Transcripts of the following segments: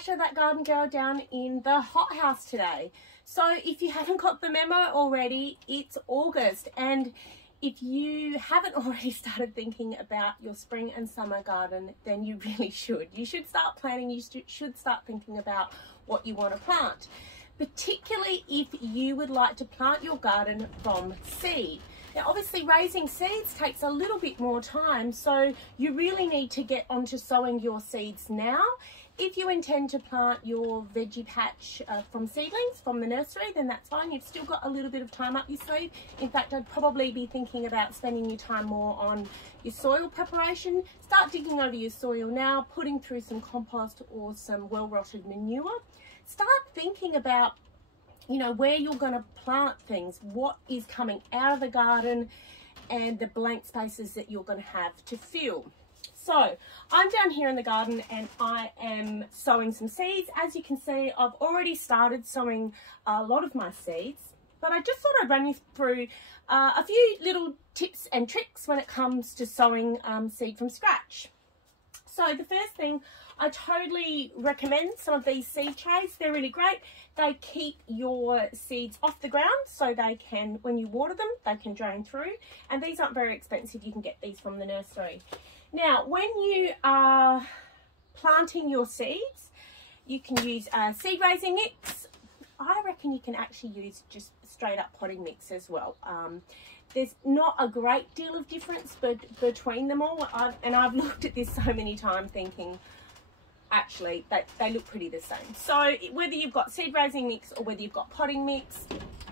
Natasha, that garden girl down in the hothouse today. So if you haven't got the memo already, it's August, and if you haven't already started thinking about your spring and summer garden, then you really should. You should start planning, you should start thinking about what you want to plant, particularly if you would like to plant your garden from seed. Now obviously raising seeds takes a little bit more time, so you really need to get onto sowing your seeds now. If you intend to plant your veggie patch from seedlings from the nursery, then that's fine. You've still got a little bit of time up your sleeve. In fact, I'd probably be thinking about spending your time more on your soil preparation. Start digging over your soil now, putting through some compost or some well-rotted manure. Start thinking about, you know, where you're going to plant things, what is coming out of the garden, and the blank spaces that you're going to have to fill. So I'm down here in the garden and I am sowing some seeds. As you can see, I've already started sowing a lot of my seeds, but I just thought I'd run you through a few little tips and tricks when it comes to sowing seed from scratch. So the first thing, I totally recommend some of these seed trays. They're really great. They keep your seeds off the ground so they can, when you water them, they can drain through. And these aren't very expensive. You can get these from the nursery. Now, when you are planting your seeds, you can use a seed raising mix. I reckon you can actually use just straight up potting mix as well. There's not a great deal of difference between them all. I've looked at this so many times thinking, actually, they look pretty the same. So whether you've got seed raising mix or whether you've got potting mix,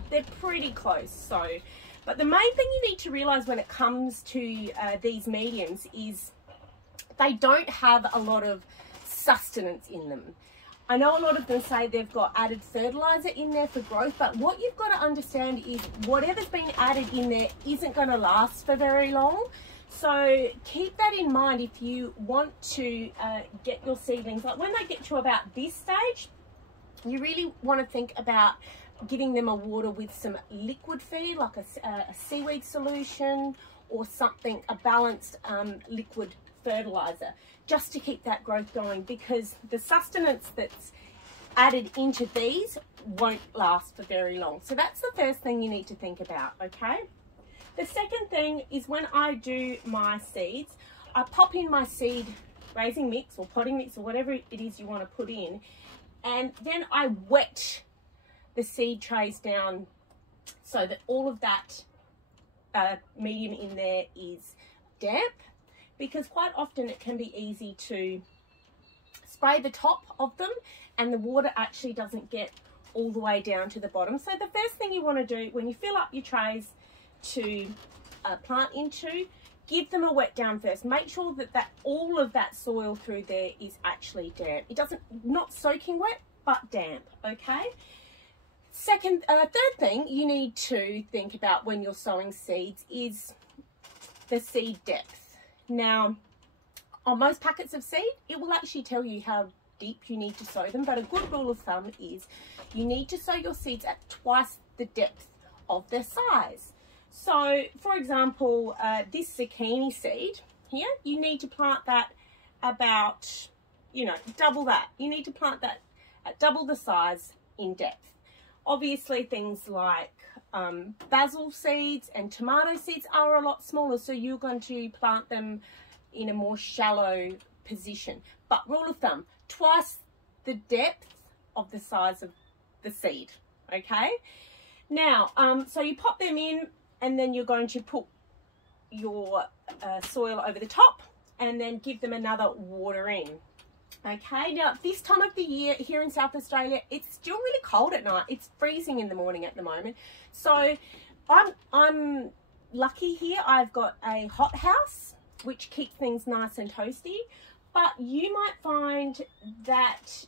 they're pretty close. So, but the main thing you need to realize when it comes to these mediums is they don't have a lot of sustenance in them. I know a lot of them say they've got added fertilizer in there for growth, but what you've got to understand is whatever's been added in there isn't going to last for very long. So keep that in mind if you want to get your seedlings, like when they get to about this stage, you really want to think about giving them a water with some liquid feed, like a seaweed solution or something, a balanced liquid fertilizer, just to keep that growth going, because the sustenance that's added into these won't last for very long. So that's the first thing you need to think about, okay? The second thing is when I do my seeds, I pop in my seed raising mix or potting mix or whatever it is you want to put in, and then I wet the seed trays down so that all of that medium in there is damp, because quite often it can be easy to spray the top of them and the water actually doesn't get all the way down to the bottom. So the first thing you want to do when you fill up your trays to plant into, give them a wet down first. Make sure that all of that soil through there is actually damp. It doesn't, not soaking wet, but damp, okay? Third thing you need to think about when you're sowing seeds is the seed depth. Now, on most packets of seed, it will actually tell you how deep you need to sow them, but a good rule of thumb is you need to sow your seeds at twice the depth of their size. So, for example, this zucchini seed here, you need to plant that about, you know, double that. You need to plant that at double the size in depth. Obviously, things like basil seeds and tomato seeds are a lot smaller, so you're going to plant them in a more shallow position. But rule of thumb, twice the depth of the size of the seed, okay? Now, so you pop them in, and then you're going to put your soil over the top and then give them another water in. Okay, now this time of the year here in South Australia, it's still really cold at night. It's freezing in the morning at the moment. So I'm lucky here. I've got a hot house, which keeps things nice and toasty. But you might find that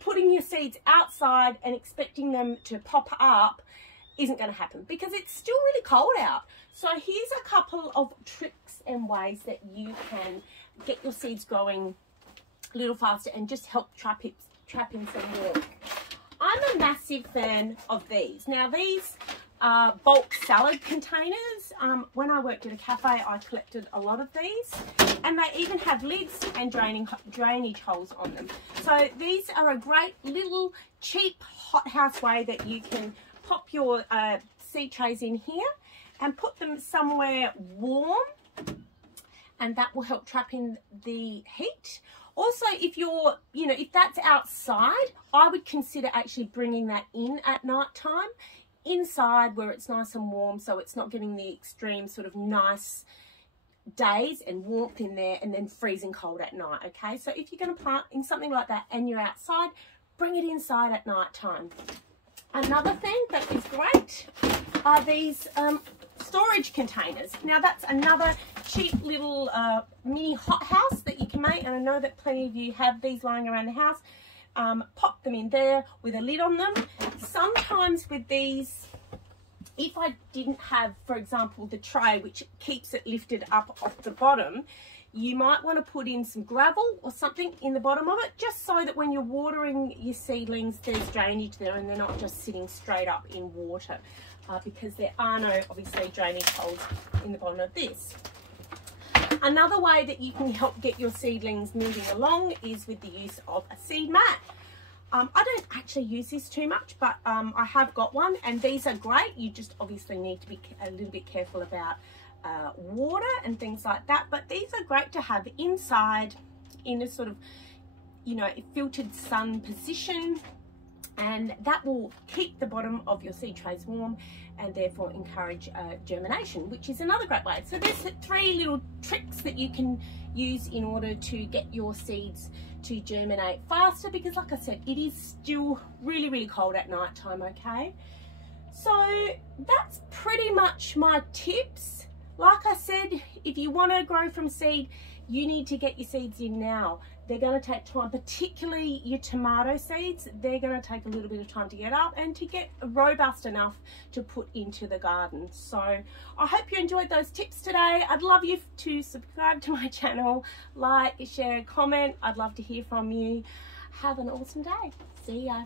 putting your seeds outside and expecting them to pop up isn't going to happen because it's still really cold out. So here's a couple of tricks and ways that you can get your seeds growing a little faster and just help trap in some warmth. I'm a massive fan of these. Now these are bulk salad containers. when I worked at a cafe, I collected a lot of these, and they even have lids and drainage holes on them. So these are a great little cheap hothouse way that you can pop your seed trays in here and put them somewhere warm, and that will help trap in the heat. Also, if you're, if that's outside, I would consider actually bringing that in at night time, inside where it's nice and warm, so it's not getting the extreme sort of nice days and warmth in there and then freezing cold at night. Okay, so if you're going to plant in something like that and you're outside, bring it inside at night time. Another thing that is great are these storage containers. Now that's another cheap little mini hothouse that you can make, and I know that plenty of you have these lying around the house. Pop them in there with a lid on them. Sometimes with these, if I didn't have, for example, the tray which keeps it lifted up off the bottom, you might want to put in some gravel or something in the bottom of it, just so that when you're watering your seedlings, there's drainage there and they're not just sitting straight up in water, because there are no, obviously, drainage holes in the bottom of this. Another way that you can help get your seedlings moving along is with the use of a seed mat. I don't actually use this too much, but I have got one, and these are great. You just obviously need to be a little bit careful about water and things like that, but these are great to have inside in a sort of, filtered sun position, and that will keep the bottom of your seed trays warm and therefore encourage germination, which is another great way. So there's 3 little tricks that you can use in order to get your seeds to germinate faster, because like I said, it is still really, really cold at night time. Okay, so that's pretty much my tips. Like I said, if you want to grow from seed, you need to get your seeds in now. They're going to take time, particularly your tomato seeds. They're going to take a little bit of time to get up and to get robust enough to put into the garden. So I hope you enjoyed those tips today. I'd love you to subscribe to my channel, like, share, comment. I'd love to hear from you. Have an awesome day. See ya.